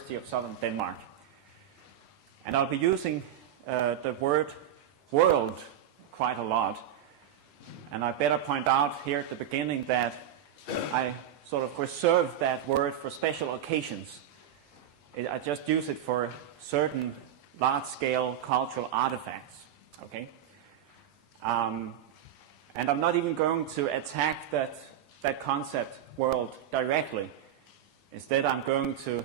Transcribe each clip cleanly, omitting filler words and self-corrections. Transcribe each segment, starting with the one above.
University of Southern Denmark. And I'll be using the word world quite a lot. And I better point out here at the beginning that I sort of reserve that word for special occasions. I just use it for certain large-scale cultural artifacts. Okay? And I'm not even going to attack that concept, world, directly. Instead, I'm going to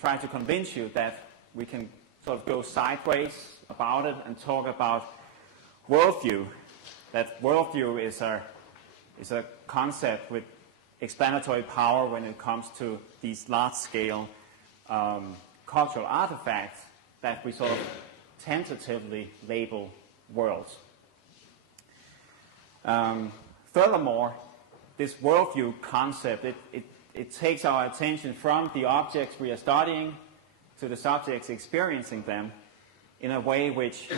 try to convince you that we can sort of go sideways about it and talk about worldview. That worldview is a concept with explanatory power when it comes to these large-scale cultural artifacts that we sort of tentatively label worlds. Furthermore, this worldview concept, it takes our attention from the objects we are studying to the subjects experiencing them in a way which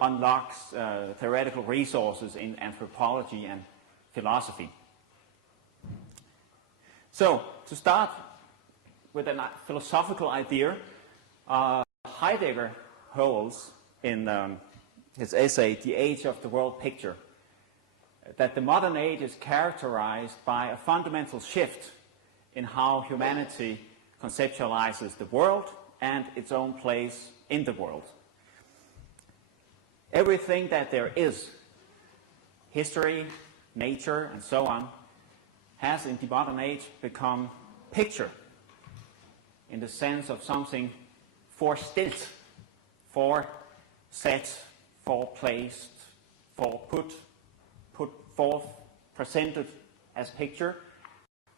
unlocks theoretical resources in anthropology and philosophy. So, to start with a philosophical idea, Heidegger holds in his essay, The Age of the World Picture, that the modern age is characterized by a fundamental shift in how humanity conceptualizes the world and its own place in the world. Everything that there is, history, nature, and so on, has in the modern age become picture, in the sense of something forestilt, for set, for placed, for put forth, presented as picture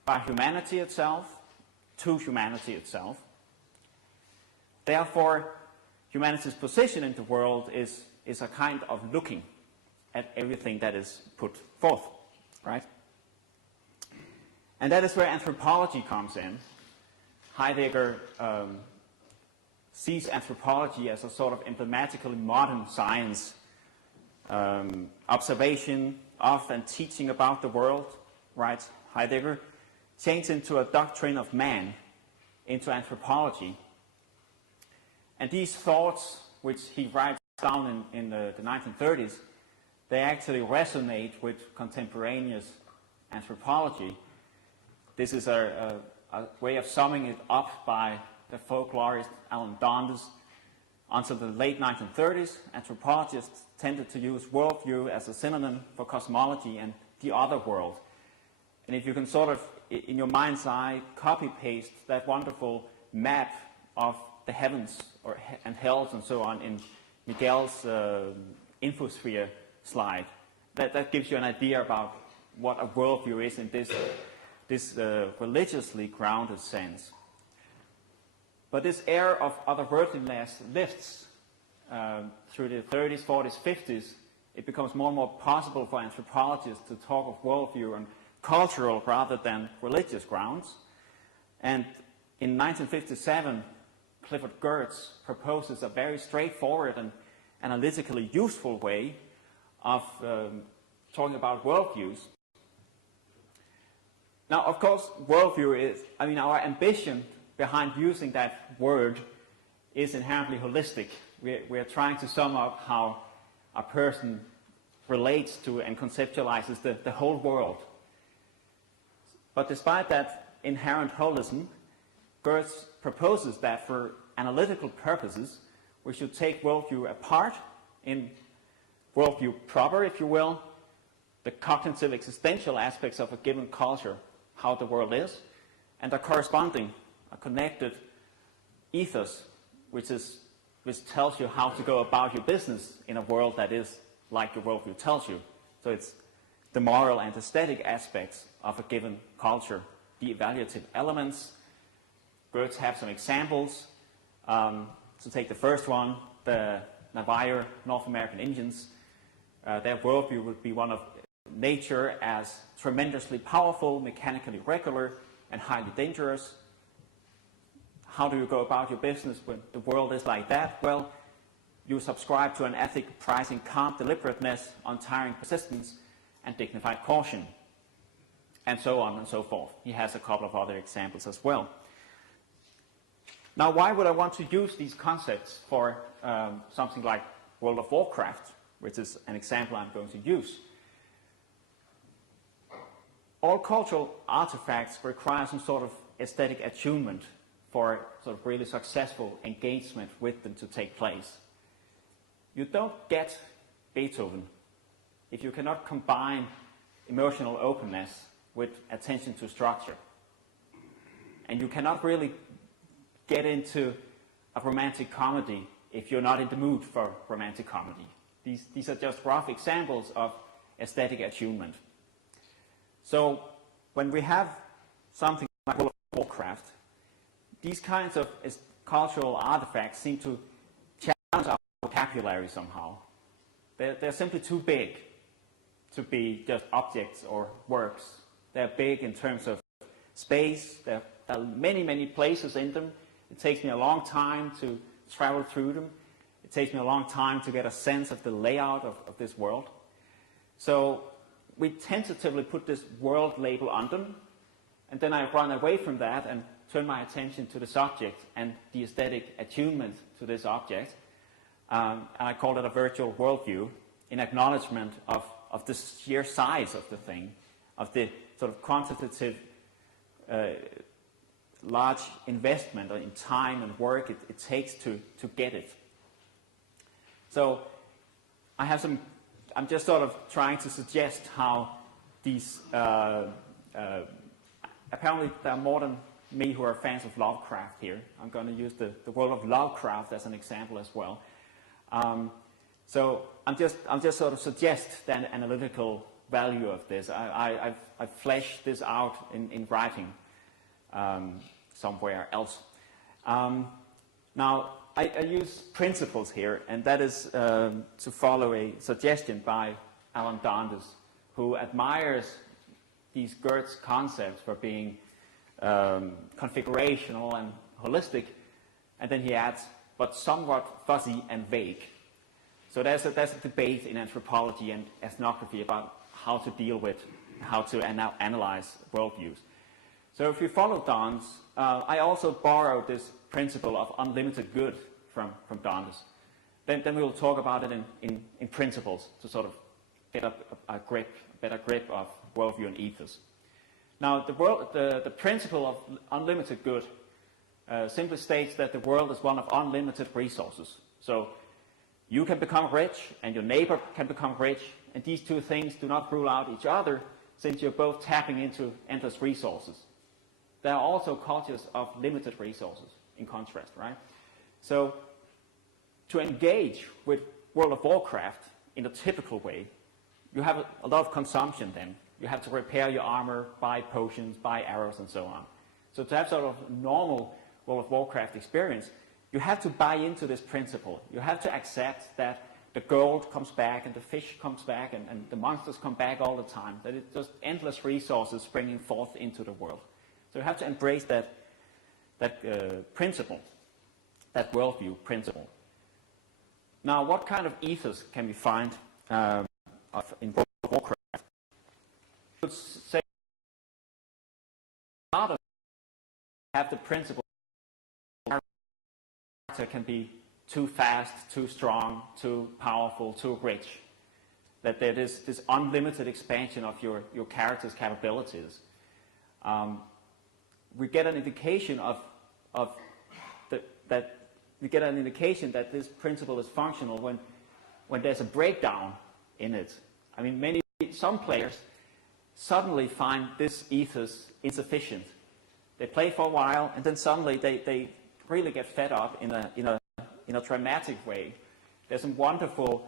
by humanity itself, to humanity itself. Therefore, humanity's position in the world is a kind of looking at everything that is put forth, right? And that is where anthropology comes in. Heidegger sees anthropology as a sort of emblematically modern science, observation of and teaching about the world, writes Heidegger, changed into a doctrine of man, into anthropology. And these thoughts, which he writes down in the 1930s, they actually resonate with contemporaneous anthropology. This is a way of summing it up by the folklorist Alan Dundes. Until the late 1930s, anthropologists tended to use worldview as a synonym for cosmology and the other world. And if you can sort of, in your mind's eye, copy-paste that wonderful map of the heavens and hells and so on in Miguel's infosphere slide, that gives you an idea about what a worldview is in this religiously grounded sense. But this air of otherworldliness lifts through the 30s, 40s, 50s. It becomes more and more possible for anthropologists to talk of worldview on cultural rather than religious grounds. And in 1957, Clifford Geertz proposes a very straightforward and analytically useful way of talking about worldviews. Now, of course, worldview is, our ambition behind using that word is inherently holistic. We're trying to sum up how a person relates to and conceptualizes the whole world. But despite that inherent holism, Geertz proposes that for analytical purposes, we should take worldview apart in worldview proper, if you will, the cognitive existential aspects of a given culture, how the world is, and the corresponding, a connected ethos, which tells you how to go about your business in a world that is like your worldview tells you. So it's the moral and aesthetic aspects of a given culture, the evaluative elements. Geertz have some examples. To take the first one, the Navajo North American Indians, their worldview would be one of nature as tremendously powerful, mechanically regular, and highly dangerous. How do you go about your business when the world is like that? Well, you subscribe to an ethic prizing calm deliberateness, untiring persistence, and dignified caution, and so on and so forth. He has a couple of other examples as well. Now, why would I want to use these concepts for something like World of Warcraft, which is an example I'm going to use? All cultural artifacts require some sort of aesthetic attunement for sort of really successful engagement with them to take place. You don't get Beethoven if you cannot combine emotional openness with attention to structure. And you cannot really get into a romantic comedy if you're not in the mood for romantic comedy. These are just rough examples of aesthetic attunement. So when we have something like World of Warcraft, these kinds of cultural artifacts seem to challenge our vocabulary somehow. They're simply too big to be just objects or works. They're big in terms of space. There are many, many places in them. It takes me a long time to travel through them. It takes me a long time to get a sense of the layout of this world. So we tentatively put this world label on them, and then I run away from that and turn my attention to the subject and the aesthetic attunement to this object. And I call it a virtual worldview in acknowledgement of the sheer size of the thing, of the sort of quantitative large investment in time and work it takes to get it. So I'm just sort of trying to suggest how these, apparently there are more than me who are fans of Lovecraft here. I'm going to use the world of Lovecraft as an example as well. So I'm just sort of suggest the analytical value of this. I've fleshed this out in writing somewhere else. Now, I use principles here, and that is to follow a suggestion by Alan Dundas, who admires these Gertz concepts for being configurational and holistic, and then he adds, but somewhat fuzzy and vague. So there's a debate in anthropology and ethnography about how to deal with, how to analyze worldviews. So if you follow Don's, I also borrowed this principle of unlimited good from Dundas. Then we will talk about it in principles to sort of get a better grip of worldview and ethos. Now, the principle of unlimited good simply states that the world is one of unlimited resources. So you can become rich, and your neighbor can become rich, and these two things do not rule out each other, since you're both tapping into endless resources. There are also cultures of limited resources, in contrast, right? So to engage with World of Warcraft in a typical way, you have a lot of consumption then. You have to repair your armor, buy potions, buy arrows, and so on. So to have sort of normal World of Warcraft experience, you have to buy into this principle. You have to accept that the gold comes back and the fish comes back and the monsters come back all the time. That it's just endless resources springing forth into the world. So you have to embrace that principle, that worldview principle. Now, what kind of ethos can we find in World of Warcraft? I would say part of have the principle that can be too fast, too strong, too powerful, too rich. That there is this unlimited expansion of your character's capabilities. We get an indication that this principle is functional when there's a breakdown in it. I mean, some players suddenly find this ethos insufficient. They play for a while, and then suddenly they really get fed up in a dramatic way. There's some wonderful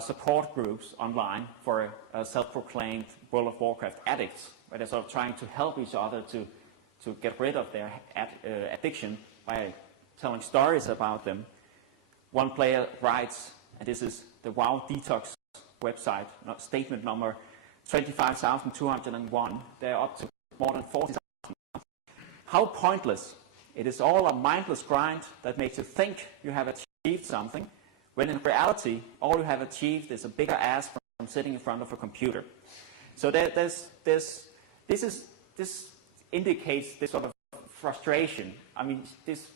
support groups online for self-proclaimed World of Warcraft addicts, where they're sort of trying to help each other to get rid of their addiction by telling stories about them. One player writes, and this is the WoW Detox website, statement number 25,201. They're up to more than 40,000. How pointless. It is all a mindless grind that makes you think you have achieved something, when in reality, all you have achieved is a bigger ass from sitting in front of a computer. So this indicates this sort of frustration. I mean,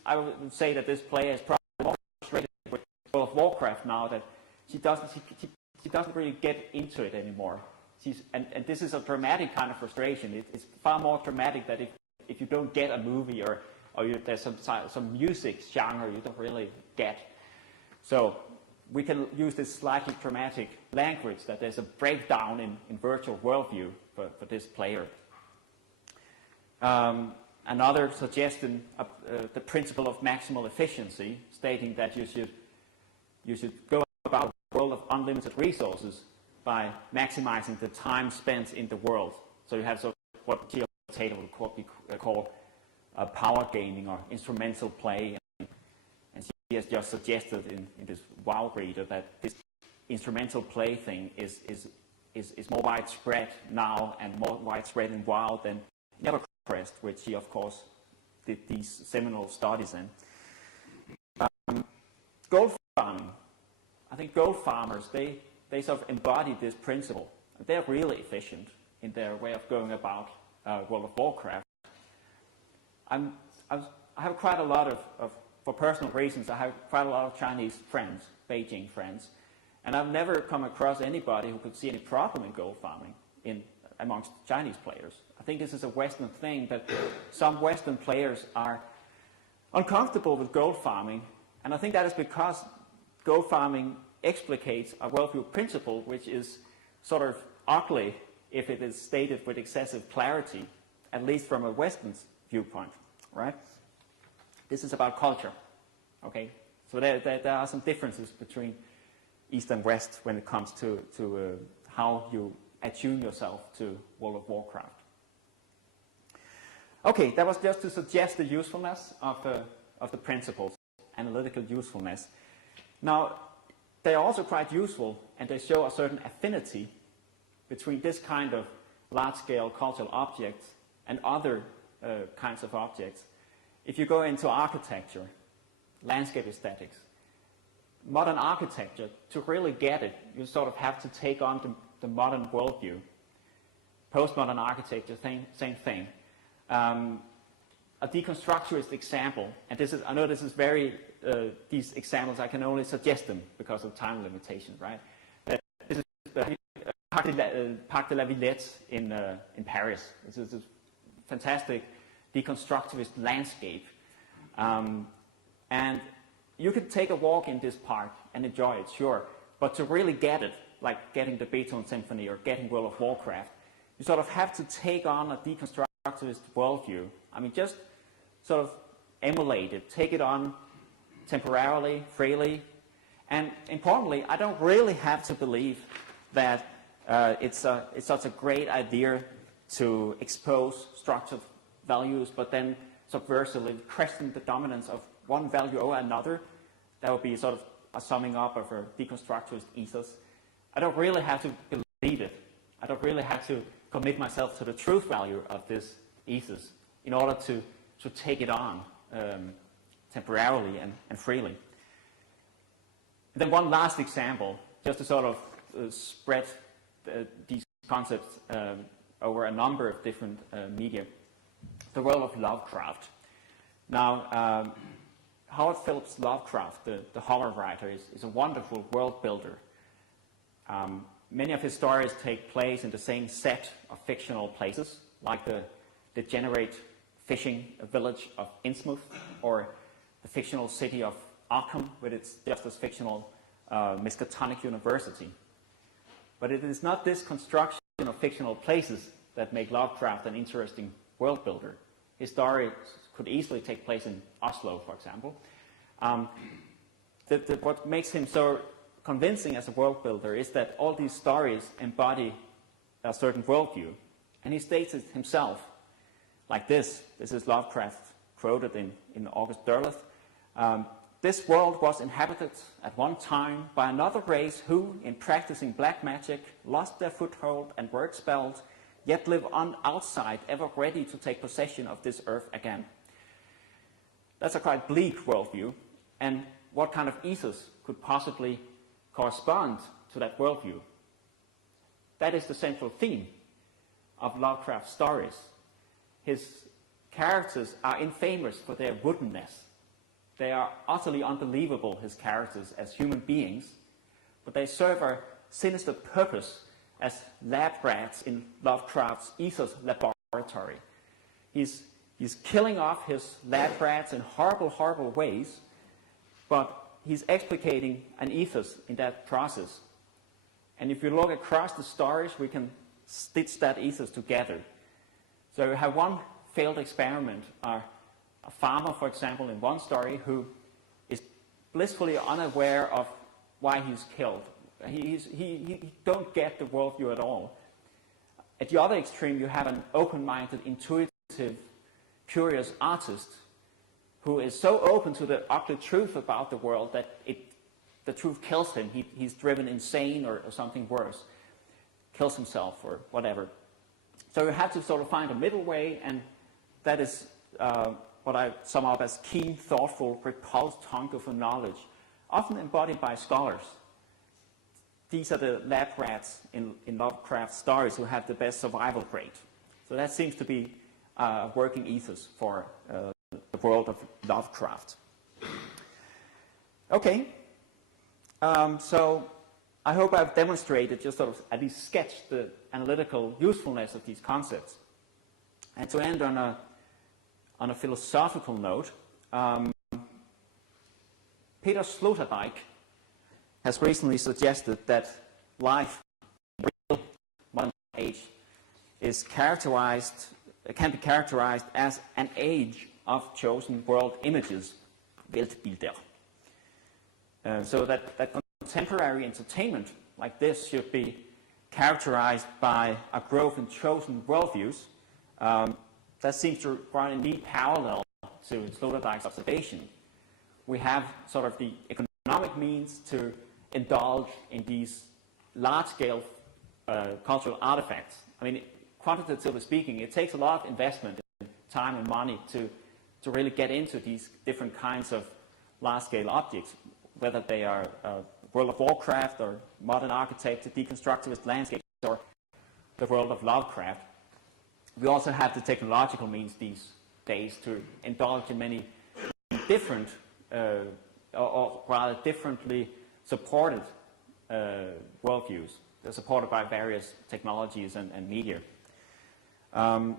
I would say that this player is probably more frustrated with World of Warcraft now that she doesn't really get into it anymore. And this is a dramatic kind of frustration. It's far more dramatic that if you don't get a movie or there's some music genre you don't really get. So we can use this slightly dramatic language that there's a breakdown in virtual worldview for this player. Another suggestion, the principle of maximal efficiency, stating that you should go about the world of unlimited resources by maximizing the time spent in the world. So you have sort of what G.L. Taylor would call power gaming or instrumental play. And she has just suggested in this WoW reader that this instrumental play thing is more widespread now and more widespread in WoW than in EverQuest, which she, of course, did these seminal studies in. Gold farming. I think gold farmers, they sort of embody this principle. They're really efficient in their way of going about World of Warcraft. I have quite a lot of, for personal reasons, I have quite a lot of Chinese friends, Beijing friends, and I've never come across anybody who could see any problem in gold farming amongst Chinese players. I think this is a Western thing, that some Western players are uncomfortable with gold farming, and I think that is because gold farming explicates a worldview principle which is sort of ugly if it is stated with excessive clarity, at least from a Western viewpoint, right? This is about culture, okay? So there are some differences between East and West when it comes to how you attune yourself to World of Warcraft. Okay, that was just to suggest the usefulness of the principles, analytical usefulness. Now, they are also quite useful, and they show a certain affinity between this kind of large-scale cultural objects and other kinds of objects. If you go into architecture, landscape aesthetics, modern architecture, to really get it, you sort of have to take on the modern worldview. Postmodern architecture, same thing. A deconstructionist example, and I know this is very, these examples, I can only suggest them because of time limitations, right? This is Parc de la Villette in Paris. This is a fantastic deconstructivist landscape. And you could take a walk in this park and enjoy it, sure, but to really get it, like getting the Beethoven Symphony or getting World of Warcraft, you sort of have to take on a deconstructivist worldview. I mean, just sort of emulate it, take it on temporarily, freely, and importantly, I don't really have to believe that it's such a great idea to expose structured values, but then subversively question the dominance of one value over another. That would be sort of a summing up of a deconstructivist ethos. I don't really have to believe it. I don't really have to commit myself to the truth value of this ethos in order to take it on temporarily and freely. Then one last example, just to sort of spread these concepts over a number of different media. The world of Lovecraft. Now, Howard Phillips Lovecraft, the horror writer, is a wonderful world builder. Many of his stories take place in the same set of fictional places, like the degenerate fishing village of Innsmouth, or the fictional city of Arkham, with its just as fictional Miskatonic University. But it is not this construction of fictional places that make Lovecraft an interesting world builder. His story could easily take place in Oslo, for example. What makes him so convincing as a world builder is that all these stories embody a certain worldview. And he states it himself like this. This is Lovecraft quoted in August Derleth. This world was inhabited at one time by another race who, in practicing black magic, lost their foothold and were expelled, yet live on outside, ever ready to take possession of this earth again. That's a quite bleak worldview, and what kind of ethos could possibly correspond to that worldview? That is the central theme of Lovecraft's stories. His characters are infamous for their woodenness. They are utterly unbelievable, his characters, as human beings, but they serve a sinister purpose as lab rats in Lovecraft's ethos laboratory. He's killing off his lab rats in horrible, horrible ways, but he's explicating an ethos in that process. And if you look across the stories, we can stitch that ethos together. So you have one failed experiment, a farmer, for example, in one story, who is blissfully unaware of why he's killed. He don't get the worldview at all. At the other extreme, you have an open-minded, intuitive, curious artist who is so open to the ugly truth about the world that the truth kills him. He's driven insane or something worse, kills himself or whatever. So you have to sort of find a middle way, and that is what I sum up as keen, thoughtful, repulsed hunger for knowledge, often embodied by scholars. These are the lab rats in Lovecraft stories who have the best survival rate. So that seems to be a working ethos for the world of Lovecraft. Okay, so I hope I've demonstrated, just sort of at least sketched the analytical usefulness of these concepts. And to end on a philosophical note, Peter Sloterdijk has recently suggested that life in the real modern age can be characterized as an age of chosen world images, Weltbilder. So that contemporary entertainment like this should be characterized by a growth in chosen worldviews. That seems to run in neat parallel to Sloterdijk's observation. We have sort of the economic means to indulge in these large-scale cultural artifacts. I mean, quantitatively speaking, it takes a lot of investment in time and money to really get into these different kinds of large-scale objects, whether they are World of Warcraft or modern architecture, deconstructivist landscapes, or the world of Lovecraft. We also have the technological means these days to indulge in many different, or rather differently supported worldviews. They're supported by various technologies and media. And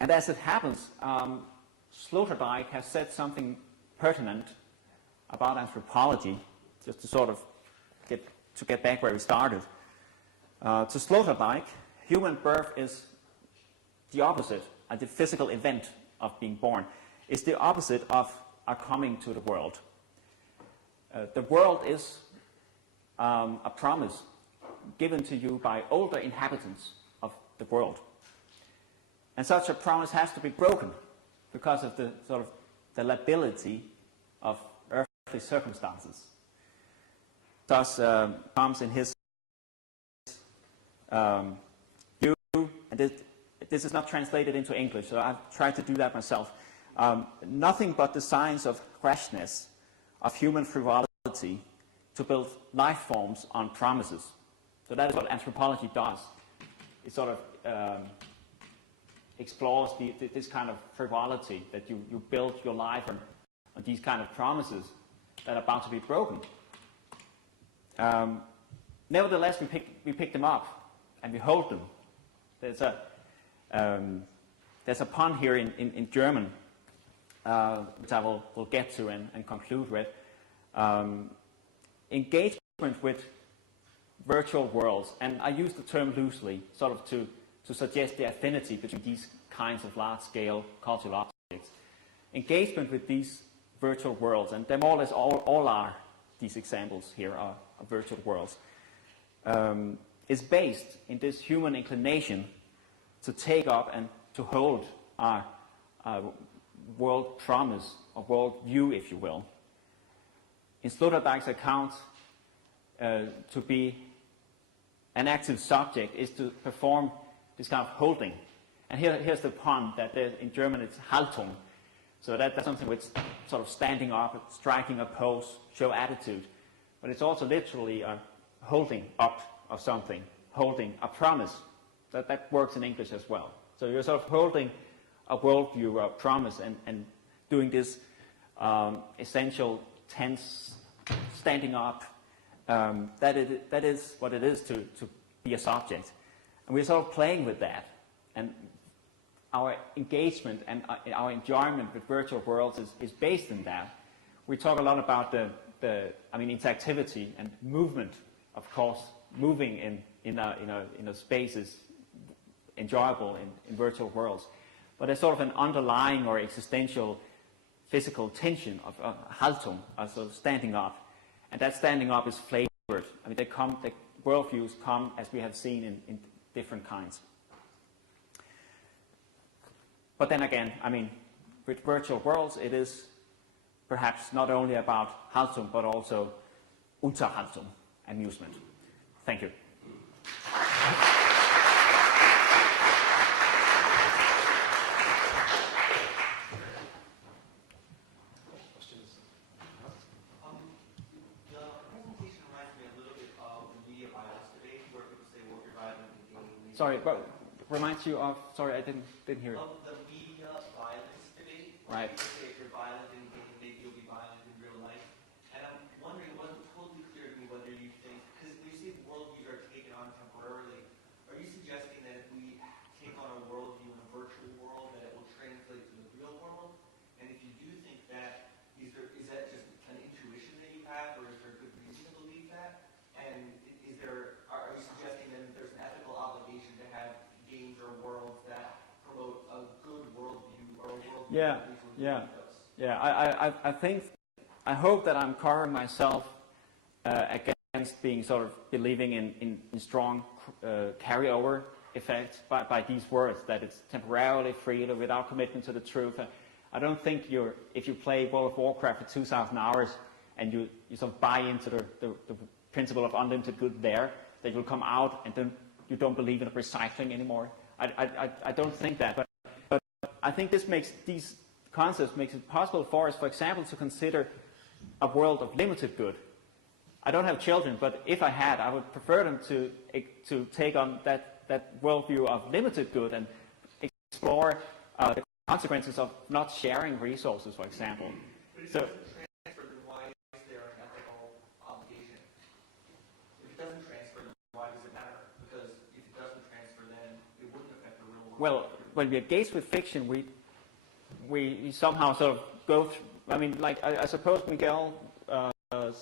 as it happens, Sloterdijk has said something pertinent about anthropology, just to sort of get back where we started. To Sloterdijk, human birth is the opposite, and the physical event of being born is the opposite of our coming to the world. The world is a promise given to you by older inhabitants of the world. And such a promise has to be broken because of the sort of the lability of earthly circumstances. Thus comes in his view, and this is not translated into English, so I've tried to do that myself. Nothing but the science of rashness, of human frivolity, to build life forms on promises. So that is what anthropology does. It sort of explores this kind of frivolity, that you build your life on these kind of promises that are bound to be broken. Nevertheless, we pick them up and we hold them. There's a pun here in German, which I will get to and conclude with. Engagement with virtual worlds, and I use the term loosely, sort of to suggest the affinity between these kinds of large-scale cultural objects. Engagement with these virtual worlds, and they more or less all are, these examples here are virtual worlds, is based in this human inclination to take up and to hold our world promise, or world view, if you will. In Sloterdijk's account, to be an active subject is to perform this kind of holding. And here's the pun, that in German it's Haltung. So that's something which sort of standing up, striking a pose, show attitude. But it's also literally a holding up of something, holding a promise. That works in English as well. So you're sort of holding a worldview of promise and doing this essential tense standing up. That is what it is to be a subject. And we're sort of playing with that. And our engagement and our enjoyment with virtual worlds is based in that. We talk a lot about interactivity and movement, of course. Moving in a space is enjoyable in virtual worlds. But there's sort of an underlying or existential physical tension of Haltung, also standing up. And that standing up is flavored. I mean, the worldviews come, as we have seen, in different kinds. But then again, I mean, with virtual worlds, it is perhaps not only about Haltung, but also Unterhaltung, amusement. Thank you. Sorry, but reminds you of, sorry, I didn't hear it. Of the media violence debate. Right. People say if you're violent in game, maybe you'll be violent in real life. And I'm wondering, it wasn't totally clear to me whether you think, because you say the worldviews are taken on temporarily, are you suggesting that if we take on a worldview in a virtual world, that it will translate to the real world? And if you do think that, is that just an intuition that you have, or is there good reason to believe that? And are you suggesting that there's an ethical obligation to have games or worlds that promote a good worldview or a worldview I hope that I'm covering myself against being sort of believing in strong carryover effects by these words, that it's temporarily free without commitment to the truth. I don't think if you play World of Warcraft for 2,000 hours and you sort of buy into the principle of unlimited good there, that you'll come out and then you don't believe in recycling anymore. I don't think that, but I think these concepts makes it possible for us, for example, to consider a world of limited good. I don't have children, but if I had, I would prefer them to take on that worldview of limited good and explore the consequences of not sharing resources, for example. So. Well, when we engage with fiction, we somehow sort of go through, I mean, like, I suppose Miguel, the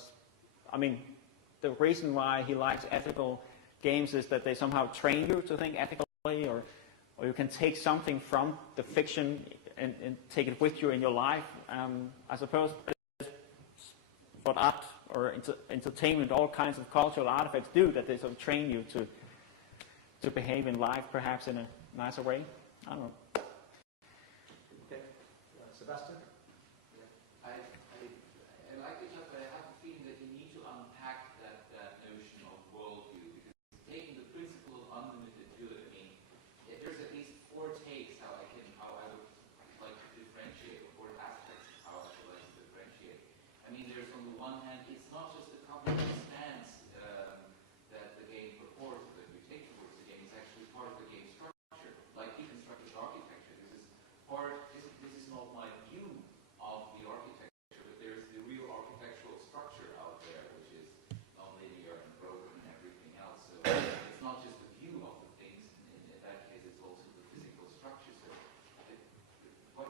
reason why he likes ethical games is that they somehow train you to think ethically, or you can take something from the fiction and take it with you in your life. I suppose what art or entertainment, all kinds of cultural artifacts do, that they sort of train you to behave in life perhaps in a nicer way. I don't know. Okay. Sebastian? I like it, but I have a feeling that you need to unpack that notion of worldview, because taking the principle of unlimited good, I mean, there's at least 4 takes how I would like to differentiate, or 4 aspects of how I would like to differentiate. I mean, there's on the one hand, it's not just the cognitive stance that the game purports, that we take towards the game, it's actually part of the game structure. Like deconstructed architecture, this is not my view of the architecture, but there's the real architectural structure out there, which is non-linear and broken and everything else. So it's not just the view of the things, in that case it's also the physical structure. So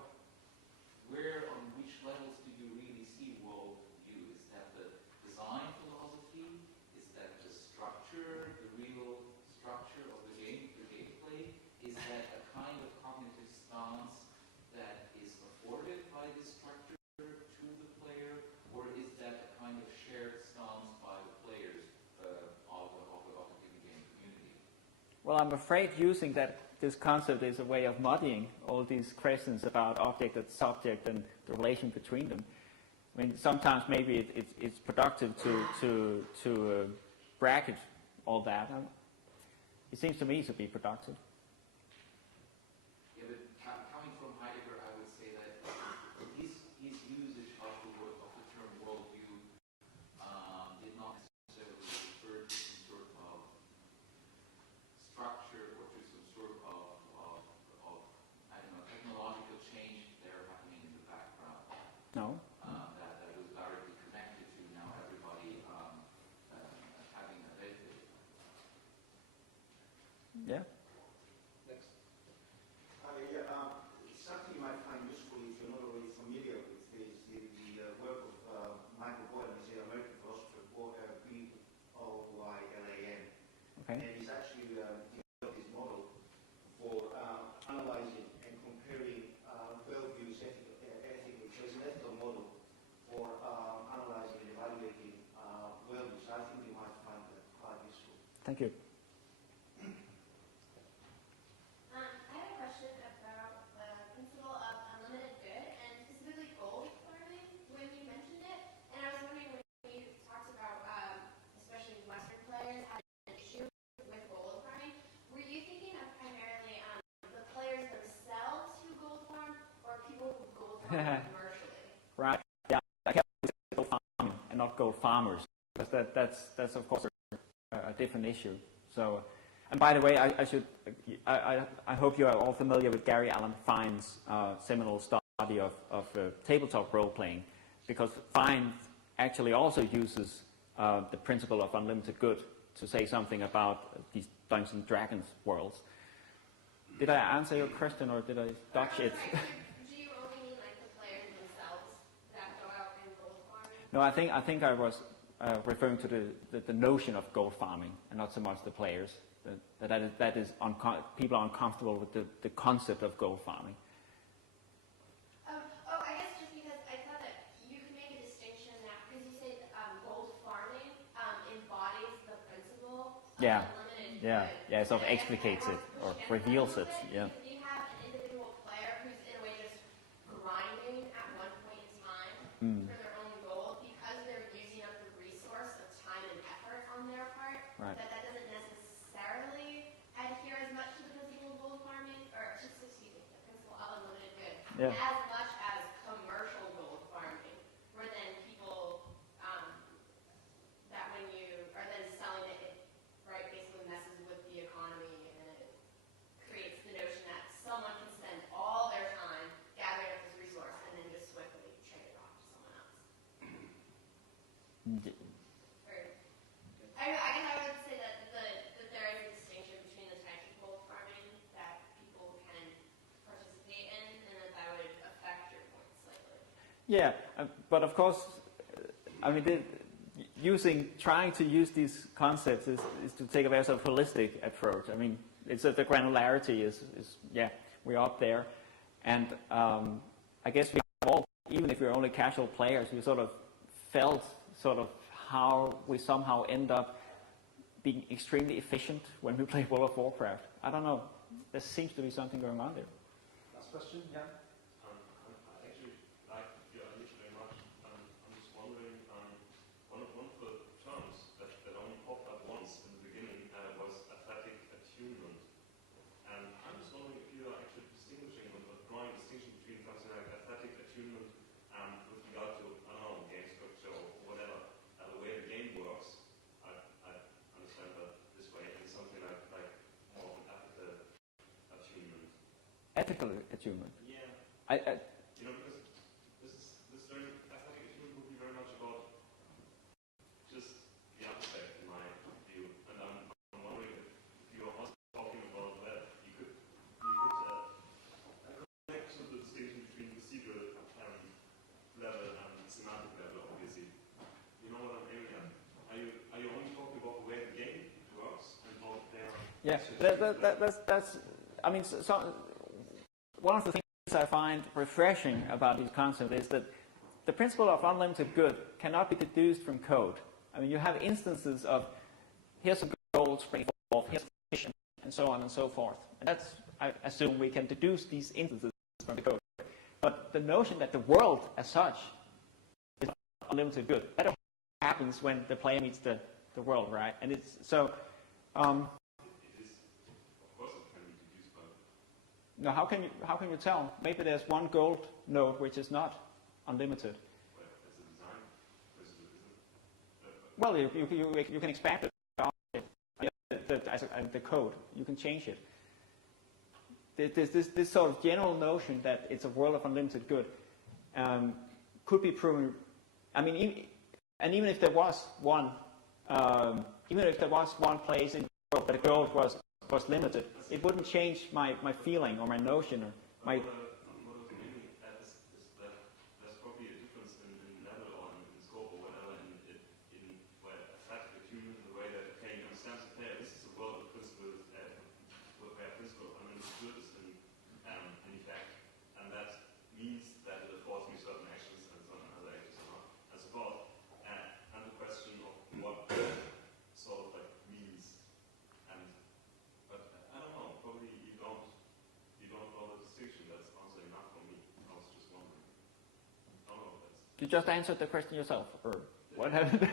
where, on which levels do you really see worldview? Is that the design philosophy? Is that the structure, the real structure of the gameplay? Is that a kind of cognitive stance that is afforded by this structure to the player, or is that a kind of shared stance by the players of a given game community? Well, I'm afraid using this concept is a way of muddying all these questions about object and subject and the relation between them. I mean, sometimes maybe it's productive to bracket all that. It seems to me to be productive. Yeah, but coming from Heidegger, I would say that his usage of the term worldview did not necessarily refer to some sort of structure or to some sort of I don't know, technological Yeah. Next. Something you might find useful if you're not already familiar with is the work of Michael Boylan, he's an American philosopher, B-O-Y-L-A-N. Okay. And he's actually developed this model for analyzing and comparing worldviews ethically. So it's an ethical model for analyzing and evaluating worldviews. I think you might find that quite useful. Thank you. Right. Yeah. I can't say gold farming and not gold farmers, because that's of course a different issue. So, and by the way, I hope you are all familiar with Gary Allen Fine's seminal study of tabletop role playing, because Fine actually also uses the principle of unlimited good to say something about these Dungeons and Dragons worlds. Did I answer your question, or did I dodge it? No, I think I was referring to the notion of gold farming, and not so much the players. That is people are uncomfortable with the concept of gold farming. I guess just because I thought that you could make a distinction that, because you say gold farming embodies the principle of unlimited good. Yeah, it sort of explicates it or reveals it. Yeah. If you have an individual player who's in a way just grinding at one point in time for their own goal, because they're using up the resource of time and effort on their part, Right. that doesn't necessarily adhere as much to the principle of gold farming, or just excuse me, the principle of unlimited good, Yeah. as much as commercial gold farming, where then people that when you are then selling it, right, basically messes with the economy, and it creates the notion that someone can spend all their time gathering up this resource and then just swiftly trade it off to someone else. I guess I would say that there is a distinction between the types of gold farming that people can participate in, and that would affect your point slightly. Yeah, but of course, I mean, trying to use these concepts is to take a very sort of holistic approach. I mean, it's the granularity is we're up there, and I guess we all, even if we're only casual players, we sort of felt sort of how we somehow end up being extremely efficient when we play World of Warcraft. I don't know. There seems to be something going on there. Last question, yeah. I actually like your idea very much. I'm just wondering, one of the terms that only popped up once in the beginning was aesthetic attunement. And I'm just wondering if you are actually distinguishing or drawing a distinction between something like aesthetic attunement with regard to, I don't know, game structure or whatever, the way the game works. I understand that this way, and something like more of an ethical attunement. Ethical attunement. Yeah. I Because this very aesthetic attunement would be very much about just the aspect, in my view. And I'm wondering if you are also talking about that you could connect to the distinction between procedural level and semantic level, obviously. You know what I'm aiming at? Are you only talking about the way the game works and how they are? Yeah, that's. I mean, one of the things I find refreshing about these concepts is that the principle of unlimited good cannot be deduced from code. I mean, you have instances of here's a gold spring forth, here's a mission, and so on and so forth. And that's, I assume, we can deduce these instances from the code. But the notion that the world as such is unlimited good, that happens when the player meets the world, right? And it's so. Now, how can you tell? Maybe there's one gold node which is not unlimited. Well, you can expand it. The code, you can change it. This sort of general notion that it's a world of unlimited good could be proven. I mean, even if there was one, place in the world that the gold was was limited, it wouldn't change my feeling or my notion or my... What I was aiming at is that there's probably a difference in level or in scope or whatever in where aesthetic attunement in the way that, okay, you understand, okay, this is a world of principles, where principles are understood in effect, and that means that it affords me certain actions and certain other actions are not, and so forth. And the question of what sort of like means, but I don't know, probably you don't know the distinction. That's also enough for me. I was just wondering. I don't know if that's... You just answered the question yourself, or what happened?